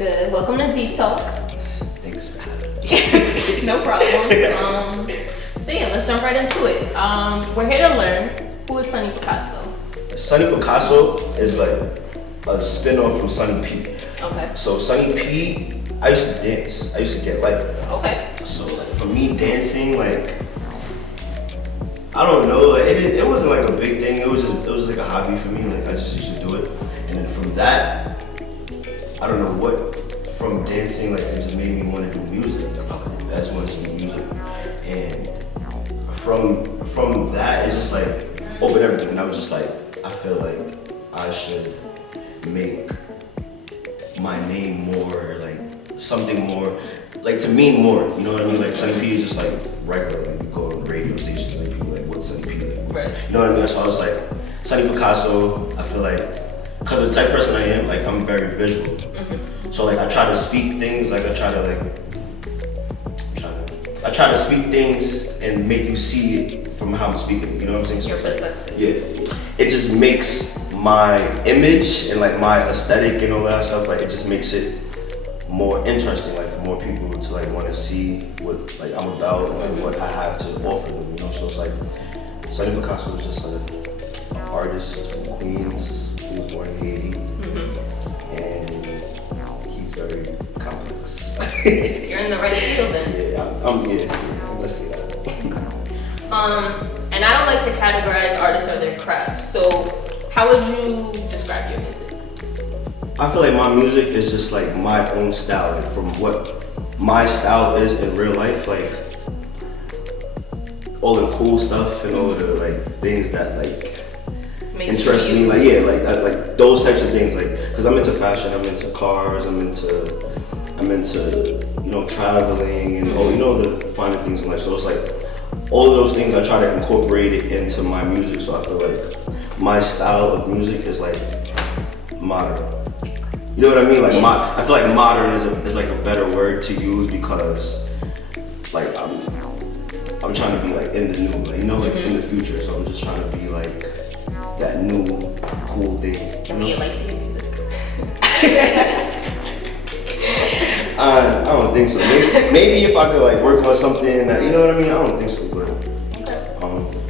Good. Welcome to Z Talk. Thanks for having me. No problem. So yeah, let's jump right into it. We're here to learn who is Sonny Picasso. Sonny Picasso is like a spin-off from Sonny P. Okay. So Sonny P, I used to dance. I used to get like that. Okay. So like for me dancing, like I don't know, like it wasn't like a big thing. It was like a hobby for me. Like I just used to do it, and then from that, I don't know what. From dancing, like it just made me want to do music. Okay. I just wanted to do music, and from that, it's just like opened everything. And I was just like, I feel like I should make my name more like something more, like to mean more. You know what I mean? Like Sonny P is just like regular. Like you go to radio stations, like people like what's Sonny P? Like, right. You know what I mean? So I was like, Sonny Picasso. I feel like. Cause the type of person I am, like I'm very visual. Mm-hmm. So like I try to speak things, like I try to speak things and make you see it from how I'm speaking. You know what I'm saying? Your perspective. Yeah. It just makes my image and like my aesthetic and all that stuff, like it just makes it more interesting, like for more people to like want to see what like I'm about and like what I have to offer them. You know, so it's like Sonny Picasso is just like an artist from Queens. He was born in Haiti, and he's very complex. You're in the right field then. Yeah, let's see that. And I don't like to categorize artists or their craft. So, how would you describe your music? I feel like my music is just like my own style, like from what my style is in real life, like all the cool stuff and all the like things that like. Interest me, like yeah, like those types of things, like because I'm into fashion, I'm into cars, I'm into you know traveling and all you know the finer things in life. So it's like all of those things I try to incorporate it into my music. So I feel like my style of music is like modern. You know what I mean? Like I feel like modern is like a better word to use because like I'm trying to be like in the new, like, you know, like in the future. So I'm just trying to be like. That new cool thing. Can we get like to your music? I don't think so. Maybe if I could like work on something that you know what I mean. I don't think so, but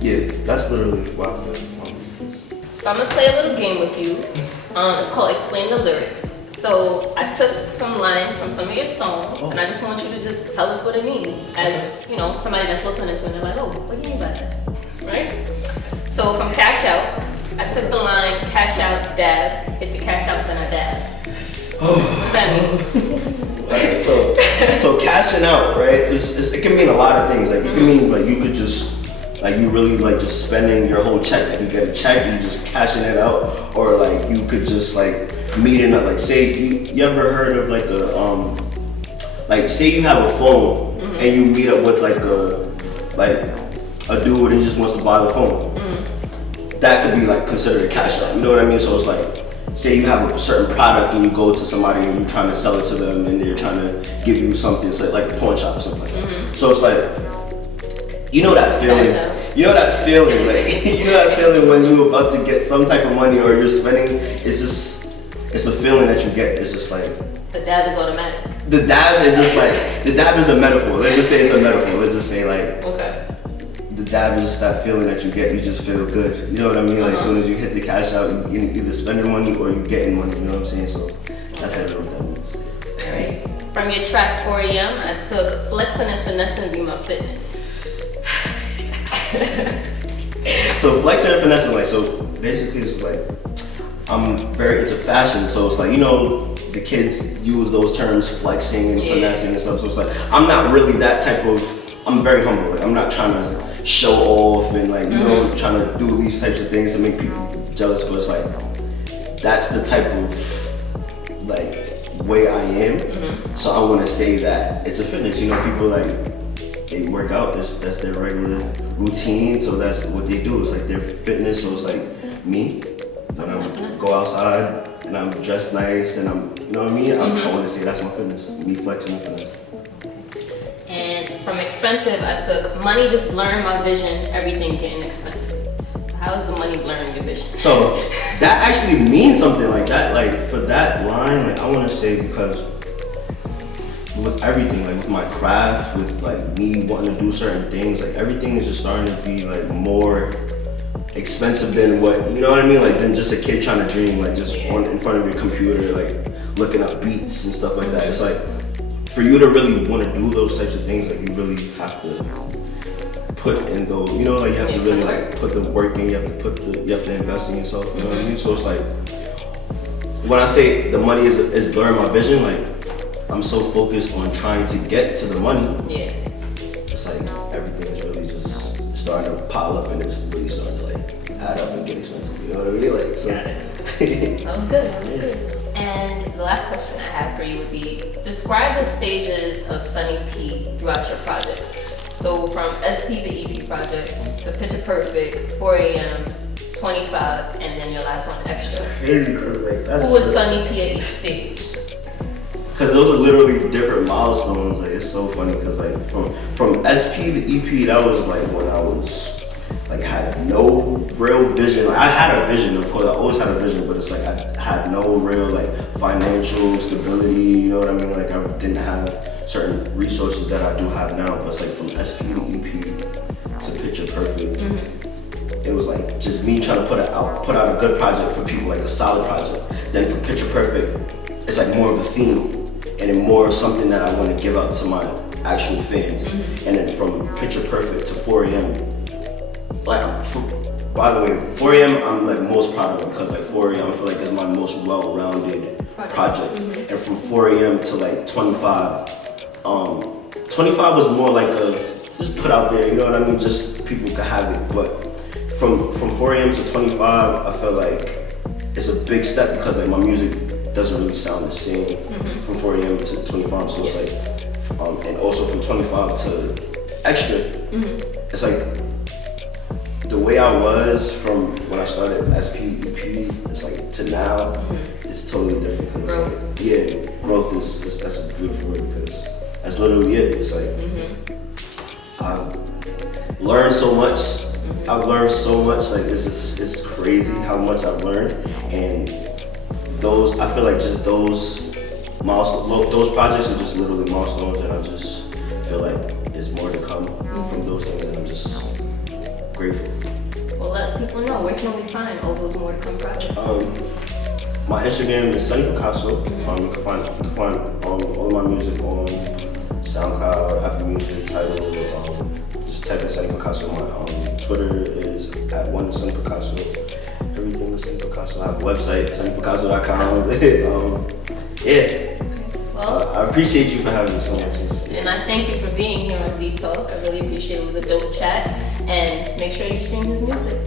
yeah, that's literally why I feel. So I'm gonna play a little game with you. It's called Explain the Lyrics. So I took some lines from some of your songs, and I just want you to just tell us what it means, as you know, somebody that's listening to it, and they're like, oh, what do you mean by that, right? So from Cash Out. I took the line, cash out, dab. Hit the cash out, then I dab. What does that mean? So cashing out, right? It can mean a lot of things. Like it can mean like you could just, like you really like just spending your whole check. Like you get a check, you just cashing it out. Or like you could just like meeting up. Like say, you ever heard of like a, like say you have a phone and you meet up with like a dude and he just wants to buy the phone. That could be like considered a cash out, you know what I mean? So it's like, say you have a certain product and you go to somebody and you're trying to sell it to them and they're trying to give you something, so like a pawn shop or something like that. So it's like, you know that feeling, like, you know that feeling when you're about to get some type of money or you're spending, it's a feeling that you get, it's just like. The dab is automatic. The dab is just like, the dab is a metaphor, let's just say it's a metaphor, let's just say like. Okay. The dab is just that feeling that you get, you just feel good. You know what I mean? Like as soon as you hit the cash out, you either spending money or you getting money, you know what I'm saying? So that's what that means. Alright. From your track 4 AM, I took flexing and finessing be my fitness. So flexing and finessing, like so basically it's like I'm very into fashion, so it's like, you know, the kids use those terms flexing and finessing and stuff. So it's like I'm not really that type of, I'm very humble. Like I'm not trying to show off and like, you know, trying to do these types of things to make people jealous, but it's like, that's the type of like way I am. So I want to say that it's a fitness, you know, people like, they work out, that's their regular routine, so that's what they do, it's like their fitness. So it's like me, when I go outside and I'm dressed nice and I'm, you know what I mean? I want to say that's my fitness, me flexing and fitness. And from expensive, I took money just learn my vision, everything getting expensive. So how is the money learning your vision? So that actually means something like that. Like for that line, like I want to say because with everything, like with my craft, with like me wanting to do certain things, like everything is just starting to be like more expensive than what, you know what I mean? Like than just a kid trying to dream, like just in front of your computer, like looking up beats and stuff like that. It's like, for you to really want to do those types of things, like you really have to put in those, you know, like you have to really like put the work in, you have to invest in yourself, you know what I mean? So it's like, when I say the money is blurring my vision, like I'm so focused on trying to get to the money. Yeah. It's like everything is really just starting to pile up and it's really starting to like add up and get expensive. You know what I mean? Like, so. Got it. That was good. That was good. And the last question I have for you would be: describe the stages of Sunny P throughout your projects. So from SP the EP project to Picture Perfect, 4 a.m., 25, and then your last one, Extra. Crazy, like that's. Who was Sunny P at each stage? Cause those are literally different milestones. Like it's so funny. Cause like from SP to EP, that was like when I was like had no real vision. Like I had a vision, of course. I always had a vision, but it's like I had no real like financial stability. You know what I mean? Like I didn't have certain resources that I do have now. But it's like from SP to EP to Picture Perfect. It was like just me trying to put out a good project for people, like a solid project. Then for Picture Perfect, it's like more of a theme. And then more of something that I want to give out to my actual fans. And then from Picture Perfect to 4 a.m. Like, by the way, 4 a.m. I'm like most proud of because like 4 a.m. I feel like is my most well-rounded project. And from 4 a.m. to like 25, 25 was more like a just put out there, you know what I mean? Just people could have it. But from 4 a.m. to 25, I feel like it's a big step because like my music doesn't really sound the same from 4 a.m. to 25. So it's like, and also from 25 to Extra, it's like the way I was from when I started SP EP, it's like to now, it's totally different. Growth. Like, yeah, growth is that's a beautiful word because that's literally it. It's like I've learned so much. I've learned so much. Like it's crazy how much I've learned, and I feel like just those milestones, those projects are just literally milestones, and I just feel like there's more to come from those things, and I'm just grateful. Well, let people know, where can we find all those more to come projects? My Instagram is Sunny Picasso. You can find all of my music on SoundCloud, Apple Music, Tidal. Just type in Sunny Picasso. My Twitter is @1Sunny Picasso. Everything is Sunny Picasso. I have a website, sunnypicasso.com. Yeah. Well, I appreciate you for having me so much. and I thank you for being here on Z Talk. I really appreciate it. It was a dope chat. And make sure you stream his music.